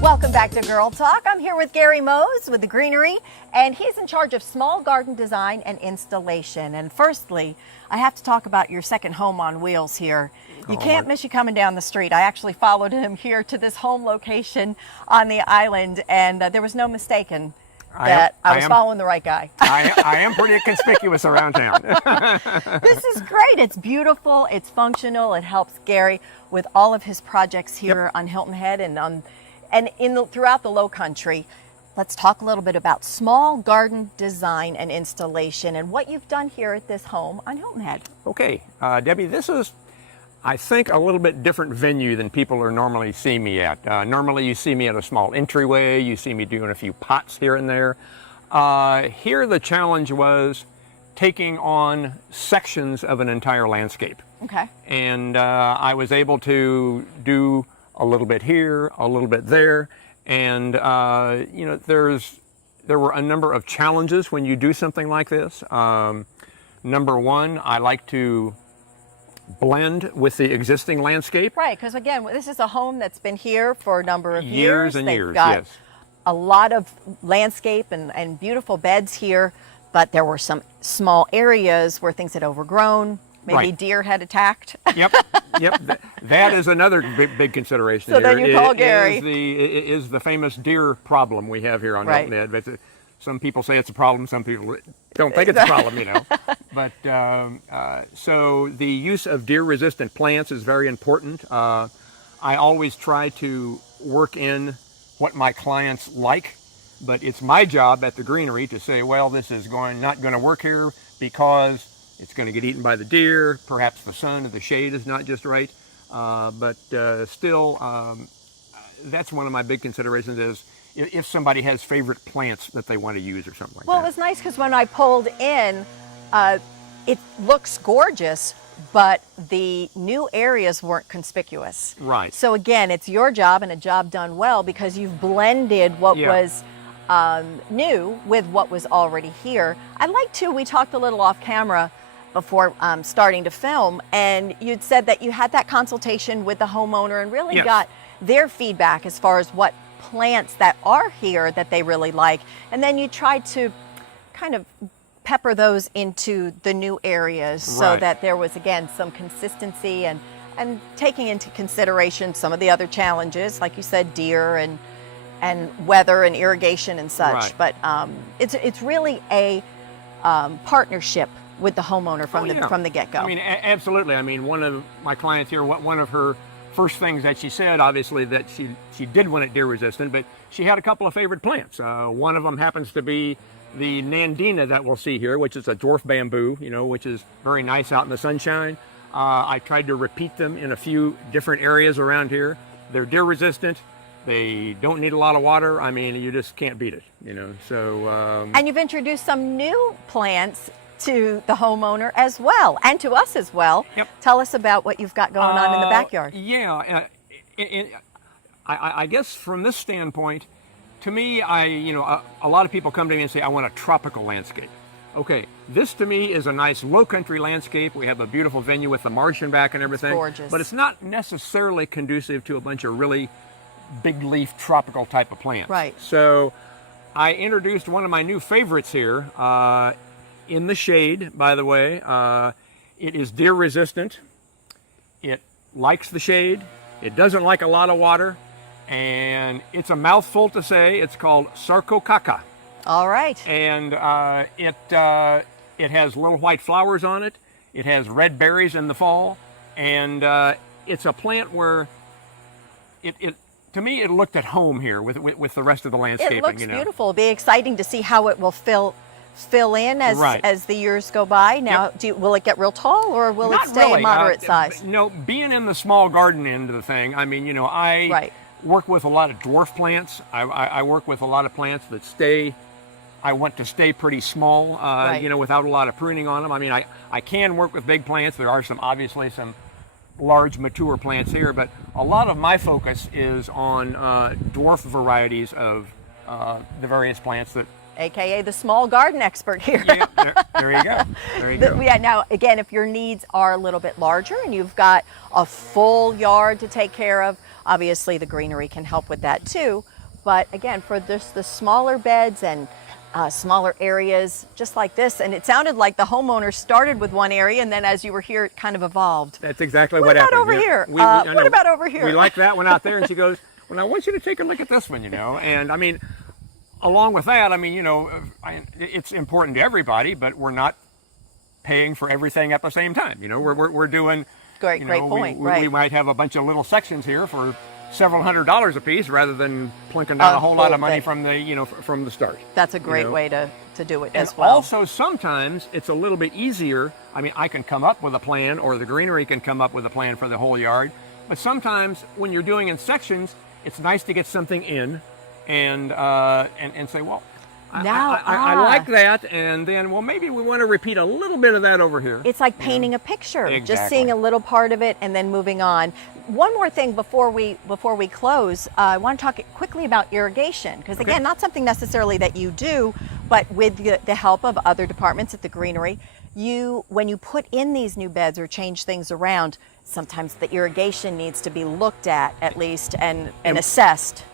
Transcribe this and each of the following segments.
Welcome back to Girl Talk. I'm here with Gary Mose with The Greenery, and he's in charge of small garden design and installation. And firstly, I have to talk about your second home on wheels here. You can't miss you coming down the street. I actually followed him here to this home location on the island, and there was no mistaking that I was following the right guy. I am pretty conspicuous around town. This is great. It's beautiful. It's functional. It helps Gary with all of his projects here on Hilton Head and throughout the Low Country. Let's talk a little bit about small garden design and installation and what you've done here at this home on Hilton Head. Okay, Debbie, this is, I think, a little bit different venue than people are normally see me at. Normally you see me at a small entryway, you see me doing a few pots here and there. Here the challenge was taking on sections of an entire landscape. Okay. And I was able to do a little bit here, a little bit there, and you know, there were a number of challenges when you do something like this. Number one, I like to blend with the existing landscape. Right, because again, this is a home that's been here for a number of years. And They've years, got yes. a lot of landscape and beautiful beds here, but there were some small areas where things had overgrown. Maybe Right. deer had attacked. Yep. That is another big consideration. So here. then you call Gary. Is the famous deer problem we have here on Right. Hilton Head. But some people say it's a problem. Some people don't think it's a problem. You know. But so the use of deer-resistant plants is very important. I always try to work in what my clients like, but it's my job at the Greenery to say, well, this is not going to work here because it's going to get eaten by the deer. Perhaps the sun or the shade is not just right. But still, that's one of my big considerations is if somebody has favorite plants that they want to use or something like Well, that. it was nice because when I pulled in, it looks gorgeous, but the new areas weren't conspicuous. Right. So again, it's your job and a job done well because you've blended what was new with what was already here. I'd like to, we talked a little off camera before starting to film, and you'd said that you had that consultation with the homeowner and really Yes. got their feedback as far as what plants that are here that they really like, and then you tried to kind of pepper those into the new areas so Right. that there was again some consistency and taking into consideration some of the other challenges, like you said, deer and weather and irrigation and such. Right. But it's really a partnership with the homeowner from the get-go. I mean, absolutely. I mean, one of my clients here, one of her first things that she said, obviously, that she did want it deer resistant, but she had a couple of favorite plants. One of them happens to be the Nandina that we'll see here, which is a dwarf bamboo, you know, which is very nice out in the sunshine. I tried to repeat them in a few different areas around here. They're deer resistant. They don't need a lot of water. I mean, you just can't beat it, you know. So and you've introduced some new plants to the homeowner as well, and to us as well. Yep. Tell us about what you've got going on in the backyard. Yeah, I guess from this standpoint, to me, a lot of people come to me and say, I want a tropical landscape. Okay, this to me is a nice low country landscape. We have a beautiful venue with the marsh in back and everything. It's gorgeous. But it's not necessarily conducive to a bunch of really big leaf tropical type of plants. Right. So I introduced one of my new favorites here in the shade, by the way. It is deer resistant. It likes the shade. It doesn't like a lot of water. And it's a mouthful to say. It's called Sarcococca. All right. And it has little white flowers on it. It has red berries in the fall. And it's a plant where to me, it looked at home here with the rest of the landscaping. It looks you know. beautiful. It'll be exciting to see how it will fill in as the years go by. Now, will it get real tall or will Not it stay really. a moderate size? No, being in the small garden end of the thing, I mean, you know, I work with a lot of dwarf plants. I work with a lot of plants that I want to stay pretty small, you know, without a lot of pruning on them. I mean, I can work with big plants. There are obviously some large mature plants here, but a lot of my focus is on dwarf varieties of the various plants that AKA the small garden expert here. Yeah, there you go. There you go. Yeah, now, again, if your needs are a little bit larger and you've got a full yard to take care of, Obviously, the greenery can help with that too. But again, for this, the smaller beds and smaller areas, just like this, and it sounded like the homeowner started with one area, and then as you were here, it kind of evolved. That's exactly What what about happened. over Yeah. here? I What know. about over here? We like that one out there, and she goes, well, I want you to take a look at this one, you know. And I mean, along with that, I mean, you know, it's important to everybody, but we're not paying for everything at the same time. You know, we're doing. Great, you great know, point. We Right. might have a bunch of little sections here for several $100s a piece, rather than plunking down a whole lot whole of money thing. from the, you know, from the start. That's a great know. way to do it And as well. also, sometimes it's a little bit easier. I mean, I can come up with a plan, or the greenery can come up with a plan for the whole yard. But sometimes, when you're doing in sections, it's nice to get something in, and say, well, I like that, and then, well, maybe we want to repeat a little bit of that over here. It's like painting a picture, just Exactly. seeing a little part of it and then moving on. One more thing before we close, I want to talk quickly about irrigation, because again, not something necessarily that you do, but with the help of other departments at the greenery, when you put in these new beds or change things around, sometimes the irrigation needs to be looked at least, and assessed.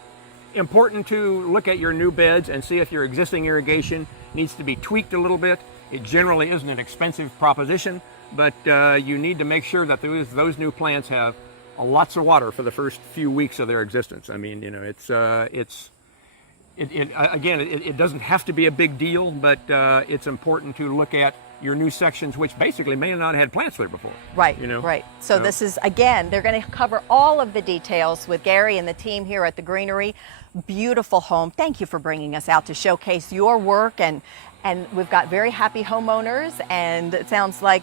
Important to look at your new beds and see if your existing irrigation needs to be tweaked a little bit. It generally isn't an expensive proposition, but you need to make sure that those new plants have lots of water for the first few weeks of their existence. I mean, you know, it doesn't have to be a big deal, but it's important to look at your new sections, which basically may not have had plants there before. Right, you know? right. So this is, again, they're going to cover all of the details with Gary and the team here at the Greenery. Beautiful home. Thank you for bringing us out to showcase your work, and we've got very happy homeowners, and it sounds like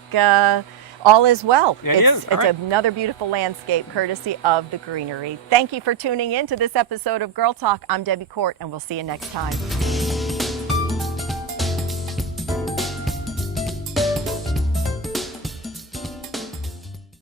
all is well. It's another beautiful landscape courtesy of the Greenery. Thank you for tuning in to this episode of Girl Talk. I'm Debbie Court, and we'll see you next time.